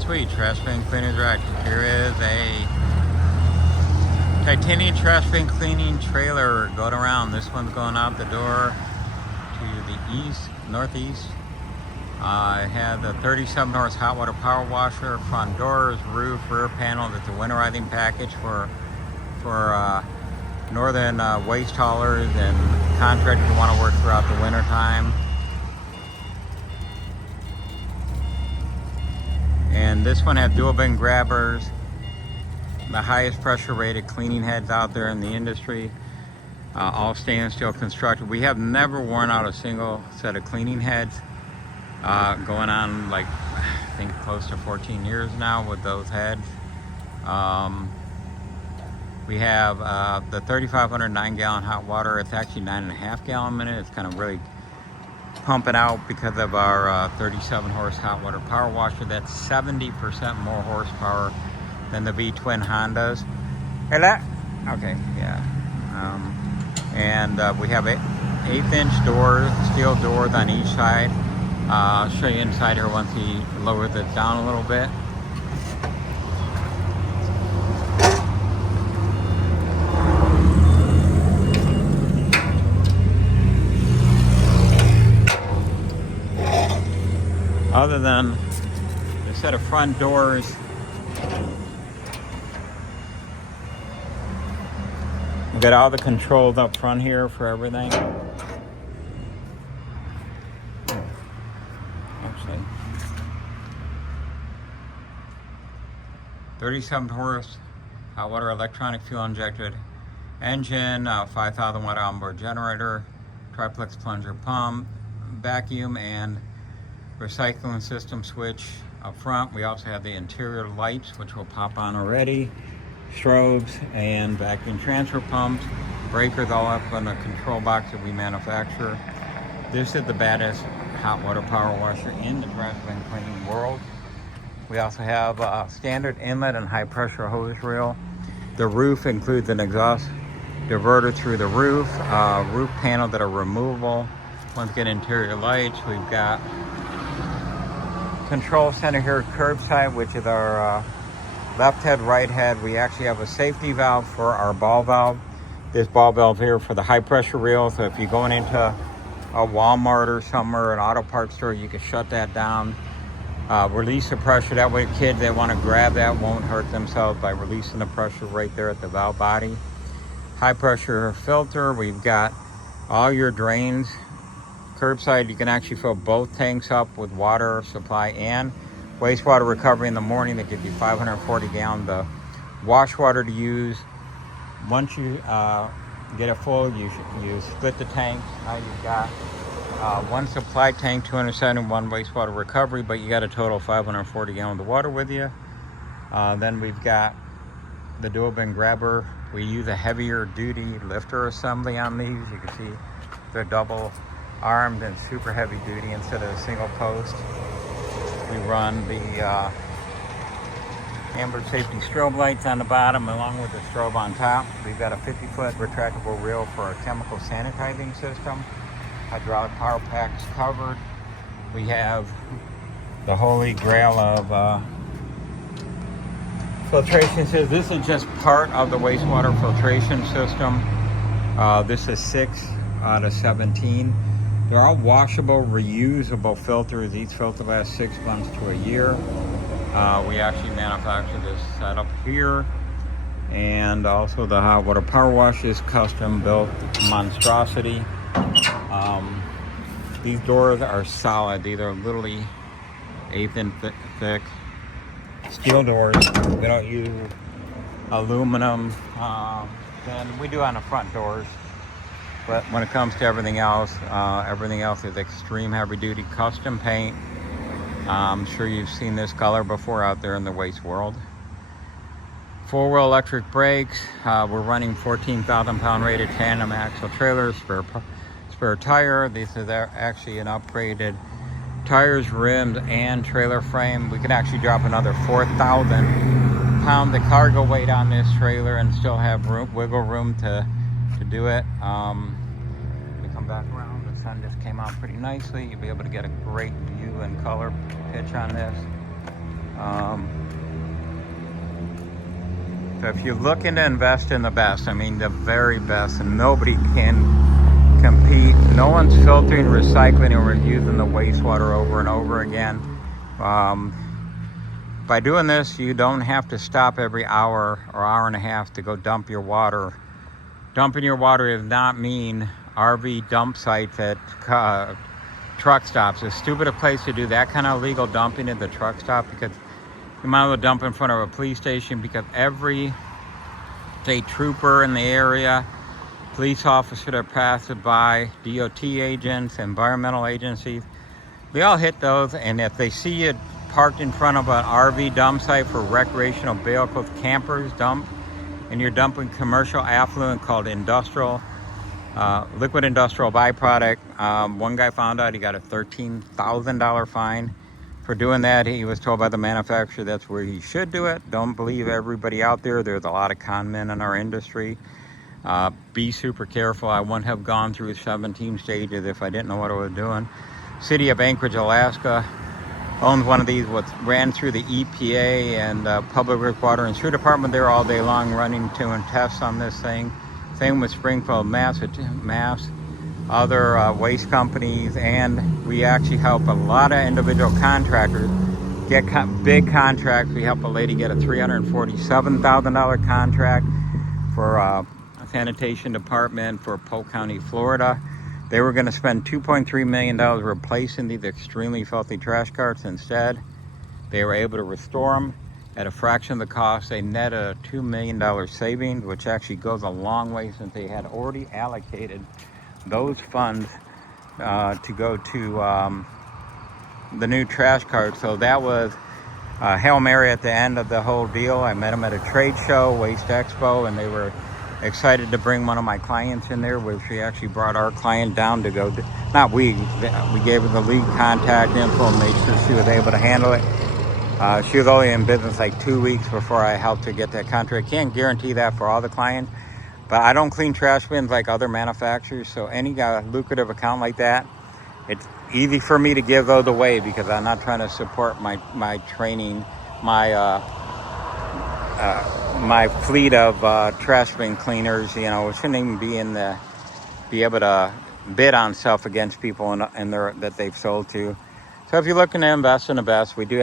sweet. Trash bin cleaner directive. Here is a titanium trash bin cleaning trailer going around. This one's going out the door to the northeast. It had the 37 horse hot water power washer, front doors, roof, rear panel. It's a winterizing package for northern waste haulers and contractors who want to work throughout the winter time. And this one had dual bin grabbers, the highest pressure rated cleaning heads out there in the industry, all stainless steel constructed. We have never worn out a single set of cleaning heads, going on like I think close to 14 years now with those heads. We have the 3,500 9-gallon hot water. It's actually 9.5 gallon a minute. It's kind of really pumping out because of our 37 horse hot water power washer. That's 70% more horsepower than the V-twin Hondas. Hey, that? Okay, yeah. And we have 1/8-inch doors, steel doors on each side. I'll show you inside here once he lowers it down a little bit. Other than the set of front doors, we've got all the controls up front here for everything. Actually, 37 horse hot water electronic fuel injected engine, 5,000 watt onboard generator, triplex plunger pump, vacuum and recycling system switch up front. We also have the interior lights, which will pop on already, strobes and vacuum transfer pumps, breakers all up on the control box that we manufacture. This is the baddest hot water power washer in the trash bin cleaning world. We also have a standard inlet and high pressure hose reel. The roof includes an exhaust diverter through the roof, roof panel that are removable. Once again, interior lights. We've got control center here curbside, which is our left head, right head. We actually have a safety valve for our ball valve. This ball valve here for the high pressure reel. So if you're going into a Walmart or somewhere, an auto parts store, you can shut that down. Release the pressure. That way kids that want to grab that won't hurt themselves by releasing the pressure right there at the valve body. High pressure filter. We've got all your drains. Curbside, you can actually fill both tanks up with water supply and wastewater recovery in the morning. That gives you 540 gallons of wash water to use. Once you get it full, you split the tanks. Now you've got one supply tank, 271 wastewater recovery, but you got a total of 540 gallons of water with you. Then we've got the dual bin grabber. We use a heavier duty lifter assembly on these. You can see they're double armed and super heavy duty instead of a single post. We run the amber safety strobe lights on the bottom along with the strobe on top. We've got a 50-foot retractable reel for our chemical sanitizing system. Hydraulic power packs covered. We have the holy grail of filtration system. This is just part of the wastewater filtration system. This is 6 out of 17. They're all washable, reusable filters. Each filter lasts 6 months to a year. We actually manufacture this setup here. And also the hot water power wash is custom built monstrosity. These doors are solid. These are literally 1/8 inch thick steel doors. We don't use aluminum. Then we do on the front doors. But when it comes to everything else is extreme heavy duty custom paint. I'm sure you've seen this color before out there in the waste world. 4-wheel electric brakes. We're running 14,000 pound rated tandem axle trailers, spare tire. This is actually an upgraded tires, rims, and trailer frame. We can actually drop another 4,000 pounds of cargo weight on this trailer and still have wiggle room to do it. We come back around, the sun just came out pretty nicely. You'll be able to get a great view and color pitch on this. So if you're looking to invest in the best, I mean the very best, and nobody can compete. No one's filtering, recycling, or using the wastewater over and over again. By doing this, you don't have to stop every hour or hour and a half to go dump your water. Dumping your water does not mean RV dump sites at truck stops. As stupid a place to do that kind of illegal dumping at the truck stop, because you might as well dump in front of a police station, because every state trooper in the area, police officer that passes by, DOT agents, environmental agencies, they all hit those, and if they see you parked in front of an RV dump site for recreational vehicles, campers dump, and you're dumping commercial affluent called industrial, liquid industrial byproduct. One guy found out he got a $13,000 fine for doing that. He was told by the manufacturer that's where he should do it. Don't believe everybody out there. There's a lot of con men in our industry. Be super careful. I wouldn't have gone through 17 stages if I didn't know what I was doing. City of Anchorage, Alaska owns one of these, what ran through the EPA and Public Works, Water and Sewer Department there all day long, running doing tests on this thing. Same with Springfield, Mass, other waste companies, and we actually help a lot of individual contractors get big contracts. We helped a lady get a $347,000 contract for a sanitation department for Polk County, Florida. They were going to spend $2.3 million replacing these extremely filthy trash carts. Instead, they were able to restore them at a fraction of the cost. They netted a $2 million savings, which actually goes a long way, since they had already allocated those funds to go to the new trash cart. So that was Hail Mary at the end of the whole deal. I met them at a trade show, Waste Expo, and they were excited to bring one of my clients in there, which we actually brought our client down to go, we gave her the lead contact info and made sure she was able to handle it. She was only in business like 2 weeks before I helped her get that contract. I can't guarantee that for all the clients, but I don't clean trash bins like other manufacturers, so any lucrative account like that, it's easy for me to give those away, because I'm not trying to support my training, my fleet of trash bin cleaners. You know, shouldn't even be able to bid on stuff against people that they've sold to. So if you're looking to invest in the best, we do